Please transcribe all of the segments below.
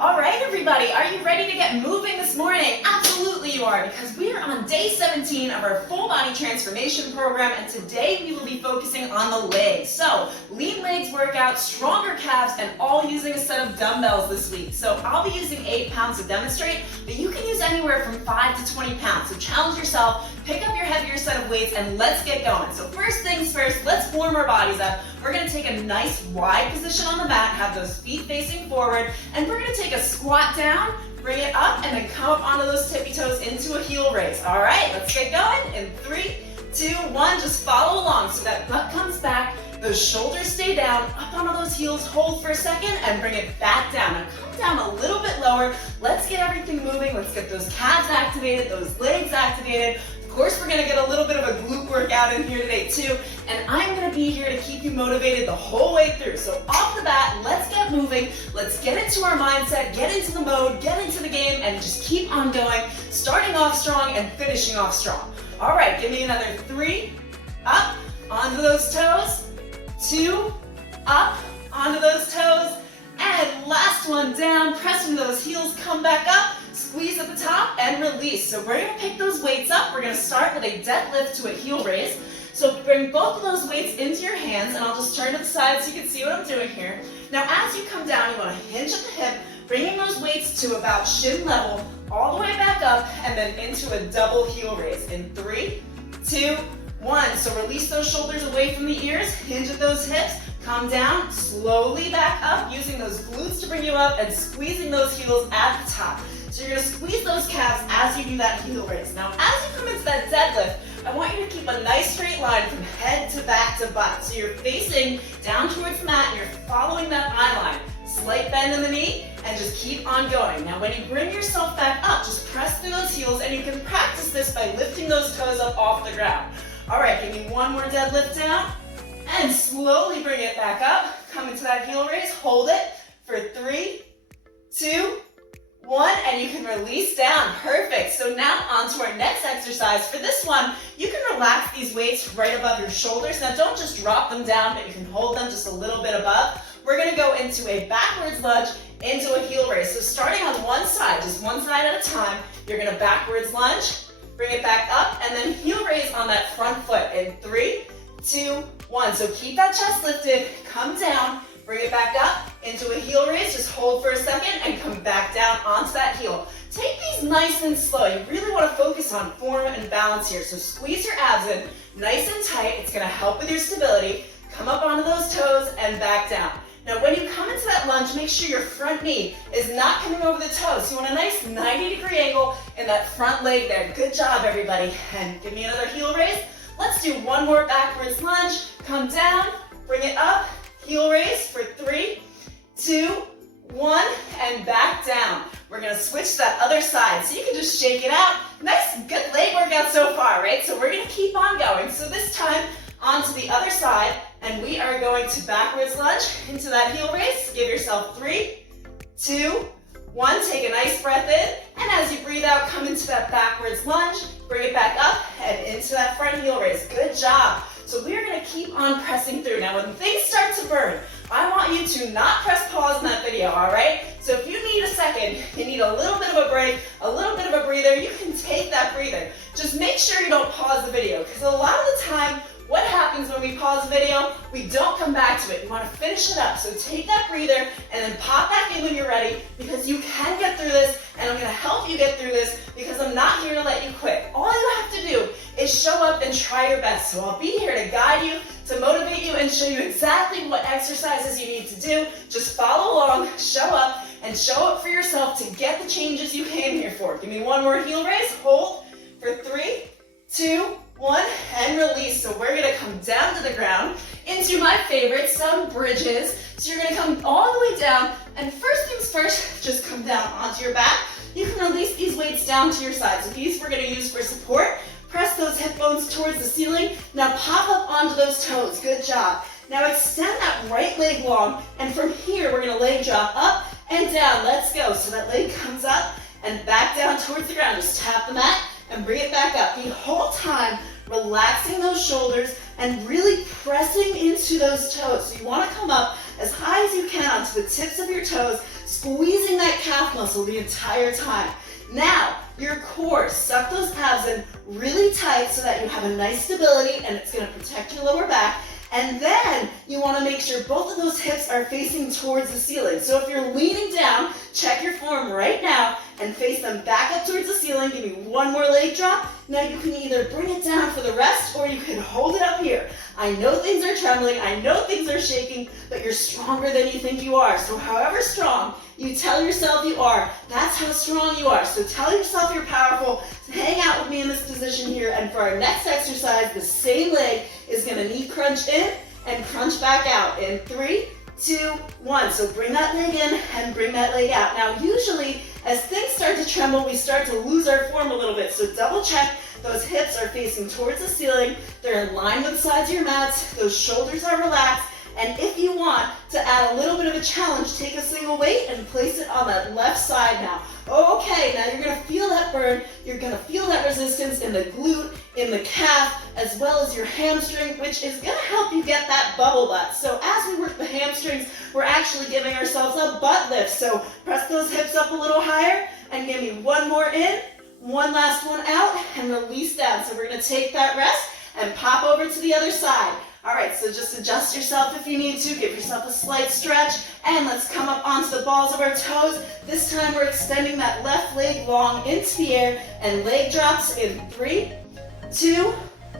All right, everybody, are you ready to get moving this morning? Absolutely you are, because we are on day 17 of our full body transformation program, and today we will be focusing on the legs. So, lean legs workout, stronger calves, and all using a set of dumbbells this week. So I'll be using 8 pounds to demonstrate, but you can use anywhere from 5 to 20 pounds. So challenge yourself, pick up your heavier set of weights, and let's get going. So first things first, let's warm our bodies up. We're gonna take a nice wide position on the mat, have those feet facing forward, and we're gonna take a squat down, bring it up, and then come up onto those tippy toes into a heel raise. All right, let's get going in 3, 2, 1. Just follow along so that butt comes back, those shoulders stay down, up onto those heels, hold for a second, and bring it back down. Now come down a little bit lower. Let's get everything moving. Let's get those calves activated, those legs activated. Of course, we're gonna get a little bit of a glute workout in here today too, and I'm gonna be here to keep you motivated the whole way through. So off the bat, let's get moving. Let's get into our mindset, get into the mode, get into the game, and just keep on going, starting off strong and finishing off strong. All right, give me another 3, up, onto those toes, 2, up, onto those toes, and last one down, press into those heels, come back up, squeeze at the top, and release. So we're gonna pick those weights up. We're gonna start with a deadlift to a heel raise. So bring both of those weights into your hands, and I'll just turn to the side so you can see what I'm doing here. Now as you come down, you wanna hinge at the hip, bringing those weights to about shin level, all the way back up, and then into a double heel raise in 3, 2, 1. So release those shoulders away from the ears, hinge at those hips, come down, slowly back up, using those glutes to bring you up and squeezing those heels at the top. So you're gonna squeeze those calves as you do that heel raise. Now, as you come into that deadlift, I want you to keep a nice straight line from head to back to butt. So you're facing down towards the mat and you're following that eye line. Slight bend in the knee and just keep on going. Now, when you bring yourself back up, just press through those heels, and you can practice this by lifting those toes up off the ground. All right, give me one more deadlift down and slowly bring it back up. Come into that heel raise, hold it for 3, 2, 1, and you can release down. Perfect. So now on to our next exercise. For this one, you can relax these weights right above your shoulders. Now don't just drop them down, but you can hold them just a little bit above. We're gonna go into a backwards lunge into a heel raise. So starting on one side, just one side at a time, you're gonna backwards lunge, bring it back up, and then heel raise on that front foot in 3, 2, 1. So keep that chest lifted, come down, bring it back up into a heel raise, just hold for a second and come back down onto that heel. Take these nice and slow. You really want to focus on form and balance here. So squeeze your abs in nice and tight. It's going to help with your stability. Come up onto those toes and back down. Now when you come into that lunge, make sure your front knee is not coming over the toes. So you want a nice 90-degree angle in that front leg there. Good job, everybody. And give me another heel raise. Let's do one more backwards lunge. Come down, bring it up, heel raise for 3, 2, 1, and back down. We're gonna switch to that other side, so you can just shake it out. Nice, good leg workout so far, right? So we're gonna keep on going. So this time, onto the other side, and we are going to backwards lunge into that heel raise. Give yourself 3, 2, 1. Take a nice breath in, and as you breathe out, come into that backwards lunge, bring it back up, and into that front heel raise. Good job. So we're gonna keep on pressing through. Now when things start to burn, I want you to not press pause in that video, all right? So if you need a second, you need a little bit of a break, a little bit of a breather, you can take that breather. Just make sure you don't pause the video, because a lot of the time, what happens when we pause the video? We don't come back to it. We want to finish it up. So take that breather and then pop back in when you're ready, because you can get through this, and I'm going to help you get through this because I'm not here to let you quit. All you have to do is show up and try your best. So I'll be here to guide you, to motivate you, and show you exactly what exercises you need to do. Just follow along, show up, and show up for yourself to get the changes you came here for. Give me one more heel raise. Hold for 3, 2, 1, and release. So we're gonna come down to the ground into my favorite, some bridges. So you're gonna come all the way down, and first things first, just come down onto your back. You can release these weights down to your side. So these we're gonna use for support. Press those hip bones towards the ceiling. Now pop up onto those toes. Good job. Now extend that right leg long, and from here we're gonna leg drop up and down. Let's go. So that leg comes up and back down towards the ground. Just tap the mat and bring it back up. The whole time, relaxing those shoulders and really pressing into those toes. So you want to come up as high as you can onto the tips of your toes, squeezing that calf muscle the entire time. Now, your core, suck those abs in really tight so that you have a nice stability and it's gonna protect your lower back. And then you wanna make sure both of those hips are facing towards the ceiling. So if you're leaning down, check your form right now and face them back up towards the ceiling. Give me one more leg drop. Now you can either bring it down for the rest or you can hold it up here. I know things are trembling, I know things are shaking, but you're stronger than you think you are. So however strong you tell yourself you are, that's how strong you are. So tell yourself you're powerful. Hang out with me in this position here, and for our next exercise, the same leg is gonna knee crunch in and crunch back out in 3, 2, 1. So bring that leg in and bring that leg out. Now usually as things start to tremble, we start to lose our form a little bit. So double check those hips are facing towards the ceiling. They're in line with the sides of your mats. Those shoulders are relaxed. And if you want to add a little bit of a challenge, take a single weight and place it on that left side now. Okay, now you're gonna feel that burn. You're gonna feel that resistance in the glute, in the calf, as well as your hamstring, which is gonna help you get that bubble butt. So as we work the hamstrings, we're actually giving ourselves a butt lift. So press those hips up a little higher and give me one more in, one last one out, and release down. So we're gonna take that rest and pop over to the other side. All right, so just adjust yourself if you need to, give yourself a slight stretch, and let's come up onto the balls of our toes. This time we're extending that left leg long into the air, and leg drops in 3, 2,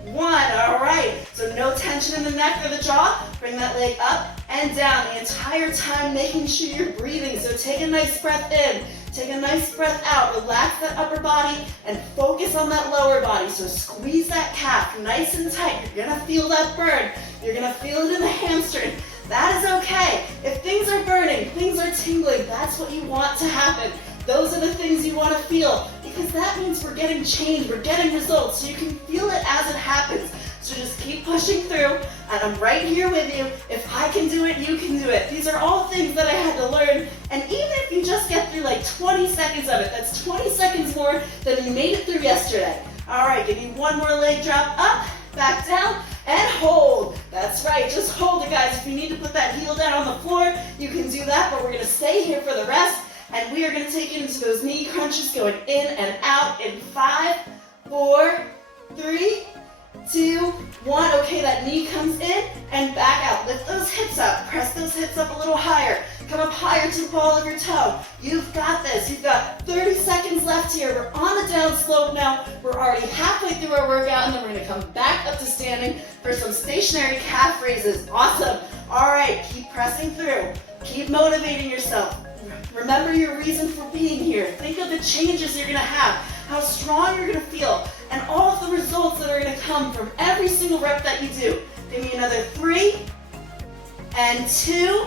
1. All right, so no tension in the neck or the jaw. Bring that leg up and down the entire time, making sure you're breathing. So take a nice breath in. Take a nice breath out, relax that upper body, and focus on that lower body. So squeeze that calf nice and tight. You're gonna feel that burn. You're gonna feel it in the hamstring. That is okay. If things are burning, things are tingling, that's what you want to happen. Those are the things you want to feel, because that means we're getting change, we're getting results, so you can feel it as it happens. So just keep pushing through, and I'm right here with you. If I can do it, you can do it. These are all things that I had to learn, and even if you just get through like 20 seconds of it, that's 20 seconds more than you made it through yesterday. All right, give me one more leg drop up, back down, and hold. That's right, just hold it, guys. If you need to put that heel down on the floor, you can do that, but we're gonna stay here for the rest, and we are gonna take you into those knee crunches going in and out in 5, 4, 3, 2, 1. Okay, that knee comes in and back out. Lift those hips up. Press those hips up a little higher. Come up higher to the ball of your toe. You've got this. You've got 30 seconds left here. We're on the down slope now. We're already halfway through our workout, and then we're going to come back up to standing for some stationary calf raises. Awesome. All right, keep pressing through. Keep motivating yourself. Remember your reason for being here. Think of the changes you're going to have, how strong you're going to feel, and all of the results that are going to come from every single rep that you do. Give me another 3, and 2,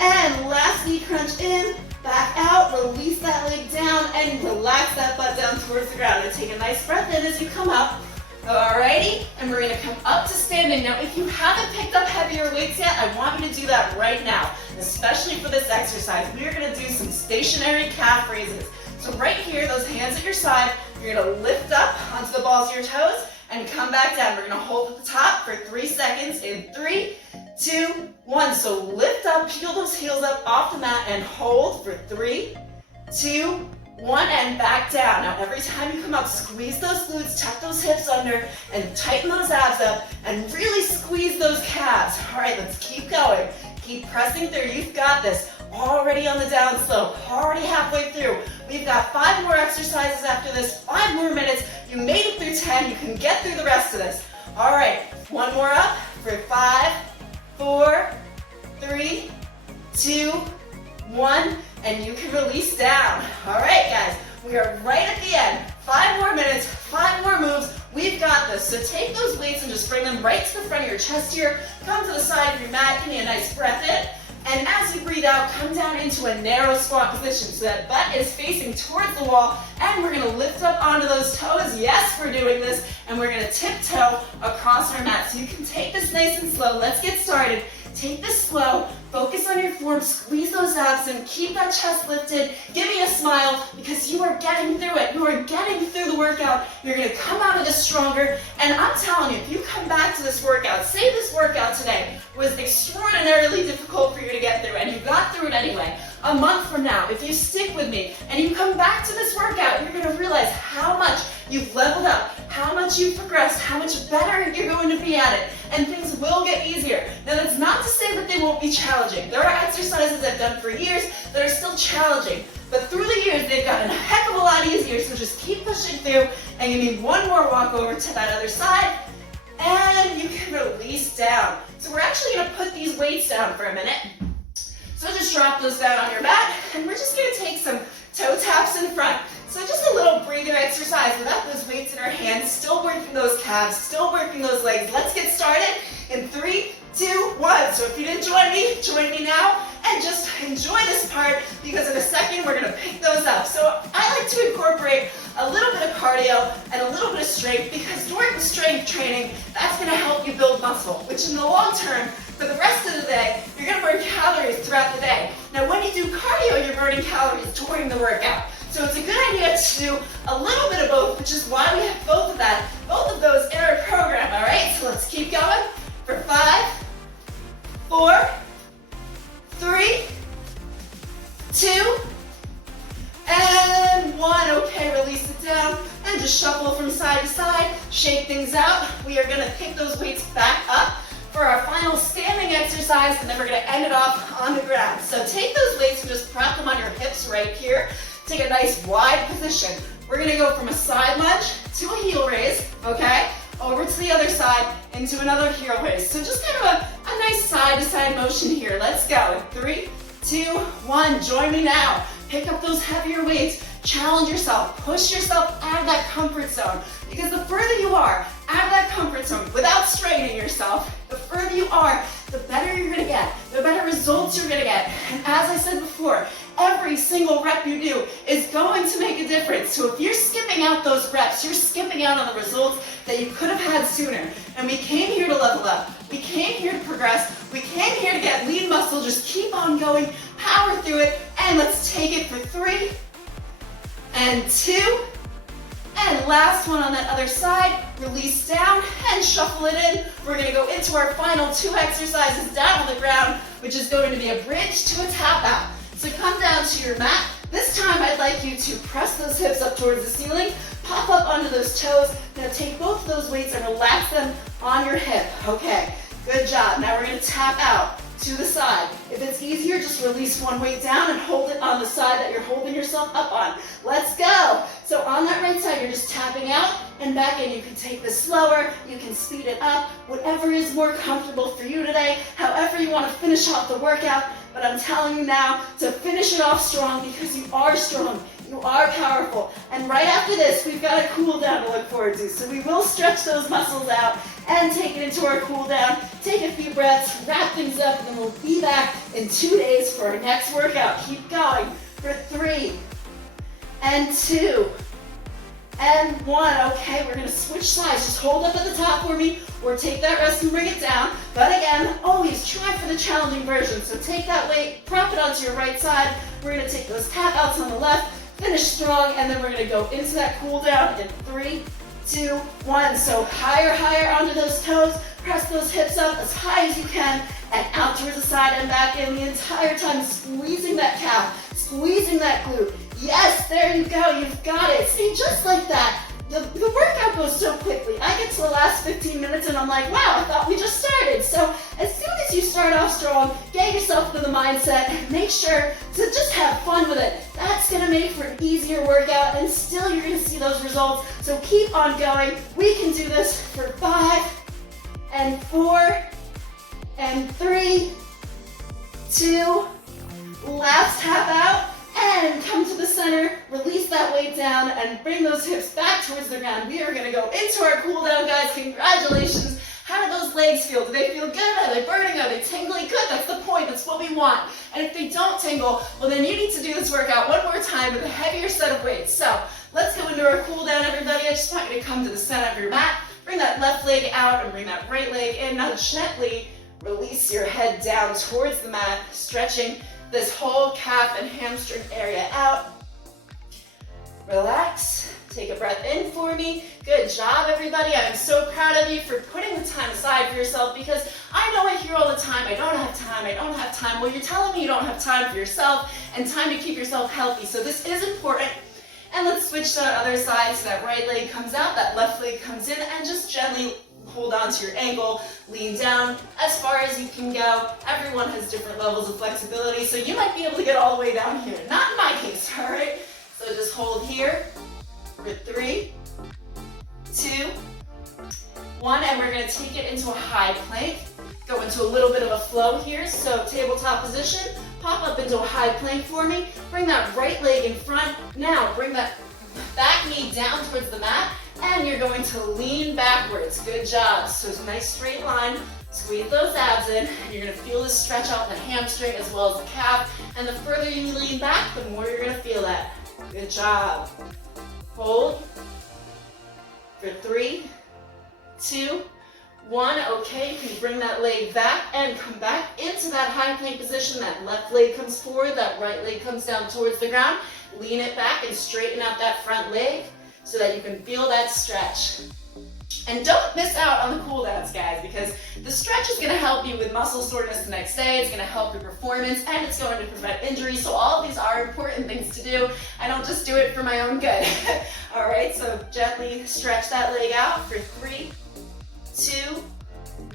and last knee crunch in, back out, release that leg down, and relax that butt down towards the ground. And take a nice breath in as you come up. Alrighty, and we're gonna come up to standing. Now, if you haven't picked up heavier weights yet, I want you to do that right now, especially for this exercise. We are gonna do some stationary calf raises. So right here, those hands at your side, you're gonna lift up onto the balls of your toes and come back down. We're gonna hold at the top for 3 seconds in 3, 2, 1. So lift up, peel those heels up off the mat and hold for 3, 2, 1, and back down. Now every time you come up, squeeze those glutes, tuck those hips under, and tighten those abs up, and really squeeze those calves. All right, let's keep going. Keep pressing through. You've got this. Already on the down slope, already halfway through. We've got 5 more exercises after this, 5 more minutes. You made it through 10. You can get through the rest of this. All right, one more up for 5, 4, 3, 2, 1, and you can release down. All right, guys, we are right at the end. 5 more minutes, 5 more moves. We've got this. So take those weights and just bring them right to the front of your chest here. Come to the side of your mat. Give me a nice breath in. And as you breathe out, come down into a narrow squat position so that butt is facing towards the wall, and we're gonna lift up onto those toes. Yes, we're doing this, and we're gonna tiptoe across our mat. So you can take this nice and slow. Let's get started. Take this slow, focus on your form, squeeze those abs and keep that chest lifted. Give me a smile because you are getting through it. You are getting through the workout. You're gonna come out of this stronger. And I'm telling you, if you come back to this workout, say this workout today was extraordinarily difficult for you to get through and you got through it anyway. A month from now, if you stick with me and you come back to this workout, you're gonna realize how much you've leveled up, how much you've progressed, how much better you're going to be at it, and things will get easier. Now that's not to say that they won't be challenging. There are exercises I've done for years that are still challenging, but through the years they've gotten a heck of a lot easier, so just keep pushing through and give me one more walk over to that other side, and you can release down. So we're actually gonna put these weights down for a minute. So just drop those down on your mat, and we're just gonna take some toe taps in front. So just a little breather exercise without those weights in our hands, still working those calves, still working those legs. Let's get started in 3, 2, 1. So if you didn't join me now, and just enjoy this part because in a second we're gonna pick those up. So I like to incorporate a little bit of cardio and a little bit of strength because during the strength training, that's gonna help you build muscle, which in the long term, for the rest of the day, you're gonna burn calories throughout the day. Now when you do cardio, you're burning calories during the workout. So it's a good idea to do a little bit of both, which is why we have both of those in our program, all right? So let's keep going for 5, 4, 3, 2, and 1. Okay, release it down and just shuffle from side to side, shake things out. We are gonna pick those weights back up for our final standing exercise, and then we're gonna end it off on the ground. So take those weights and just prop them on your hips right here. Take a nice wide position. We're gonna go from a side lunge to a heel raise, okay? Over to the other side, into another heel raise. So just kind of a nice side-to-side motion here. Let's go. In 3, 2, 1. Join me now. Pick up those heavier weights. Challenge yourself. Push yourself out of that comfort zone. Because the further you are out of that comfort zone without straining yourself, the further you are, the better you're gonna get, the better results you're gonna get. And as I said before, every single rep you do is going to make a difference. So if you're skipping out those reps, you're skipping out on the results that you could have had sooner. And we came here to level up. We came here to progress. We came here to get lean muscle. Just keep on going, power through it, and let's take it for 3 and 2. And last one on that other side, release down and shuffle it in. We're gonna go into our final 2 exercises down on the ground, which is going to be a bridge to a tap out. So come down to your mat. This time I'd like you to press those hips up towards the ceiling, pop up onto those toes. Now take both of those weights and relax them on your hip. Okay, good job. Now we're gonna tap out to the side. If it's easier, just release one weight down and hold it on the side that you're holding yourself up on. Let's go. So on that right side, you're just tapping out and back in. You can take this slower, you can speed it up, whatever is more comfortable for you today, however you want to finish off the workout. But I'm telling you now to finish it off strong because you are strong. You are powerful. And right after this, we've got a cool down to look forward to. So we will stretch those muscles out and take it into our cool down. Take a few breaths, wrap things up, and then we'll be back in 2 days for our next workout. Keep going for 3 and 2 and 1. Okay, we're gonna switch sides. Just hold up at the top for me, or take that rest and bring it down. But again, always try for the challenging version. So take that weight, prop it onto your right side. We're gonna take those tap outs on the left, finish strong, and then we're gonna go into that cool down in 3, 2, 1. So higher, higher onto those toes. Press those hips up as high as you can and out towards the side and back in the entire time, squeezing that calf, squeezing that glute. Yes, there you go, you've got it. See, just like that, the workout goes so quickly. I get to the last 15 minutes and I'm like, wow, I thought we just started. So as soon as you start off strong, get yourself into the mindset and make sure to just have fun with it. That's gonna make for an easier workout and still you're gonna see those results. So keep on going. We can do this for 5 and 4 and 3, 2, last tap out. And come to the center, release that weight down, and bring those hips back towards the ground. We are gonna go into our cool down, guys. Congratulations. How do those legs feel? Do they feel good? Are they burning? Are they tingly? Good, that's the point, that's what we want. And if they don't tingle, well then you need to do this workout one more time with a heavier set of weights. So let's go into our cool down, everybody. I just want you to come to the center of your mat, bring that left leg out and bring that right leg in. Now gently Release your head down towards the mat, stretching this whole calf and hamstring area out. Relax. Take a breath in for me. Good job, everybody. I'm so proud of you for putting the time aside for yourself, because I know I hear all the time, I don't have time, I don't have time. Well, you're telling me you don't have time for yourself and time to keep yourself healthy. So this is important. And let's switch to the other side. So that right leg comes out, that left leg comes in, and just gently hold on to your ankle, lean down as far as you can go. Everyone has different levels of flexibility, so you might be able to get all the way down here. Not in my case, all right? So just hold here for 3, 2, 1, and we're gonna take it into a high plank. Go into a little bit of a flow here. So tabletop position, pop up into a high plank for me. Bring that right leg in front. Now bring that back knee down towards the mat, and you're going to lean backwards. Good job. So it's a nice straight line. Squeeze those abs in, and you're gonna feel this stretch out in the hamstring as well as the calf. And the further you lean back, the more you're gonna feel that. Good job. Hold for 3, 2, 1. Okay, you can bring that leg back and come back into that high plank position. That left leg comes forward, that right leg comes down towards the ground. Lean it back and straighten out that front leg so that you can feel that stretch. And don't miss out on the cool downs, guys, because the stretch is going to help you with muscle soreness the next day. It's going to help your performance, and it's going to prevent injury. So all of these are important things to do. I don't just do it for my own good. All right, so gently stretch that leg out for 3, 2,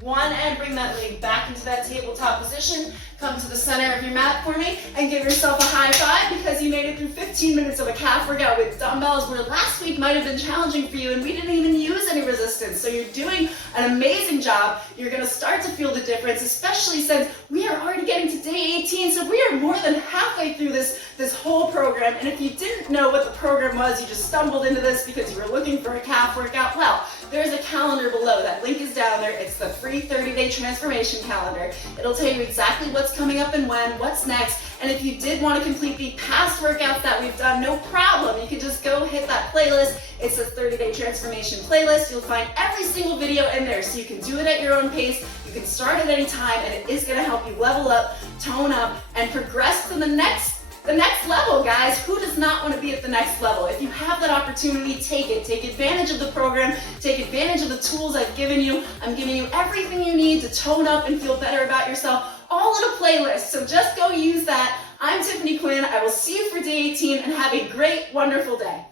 1, and bring that leg back into that tabletop position. Come to the center of your mat for me and give yourself a high five, because you made it through 15 minutes of a calf workout with dumbbells, where last week might have been challenging for you and we didn't even use any resistance. So you're doing an amazing job. You're gonna start to feel the difference, especially since we are already getting to day 18. So we are more than halfway through this whole program. And if you didn't know what the program was, you just stumbled into this because you were looking for a calf workout, well, there's a calendar below. That link is down there. It's the free 30-day transformation calendar. It'll tell you exactly what's coming up and when, what's next. And if you did want to complete the past workouts that we've done, no problem. You can just go hit that playlist. It's a 30-day transformation playlist. You'll find every single video in there, so you can do it at your own pace. You can start at any time, and it is going to help you level up, tone up, and progress to the next level, guys. Who does not want to be at the next level? If you have that opportunity, take it. Take advantage of the program. Take advantage of the tools I've given you. I'm giving you everything you need to tone up and feel better about yourself, all in a playlist. So just go use that. I'm Tiffany Quinn. I will see you for day 18, and have a great, wonderful day.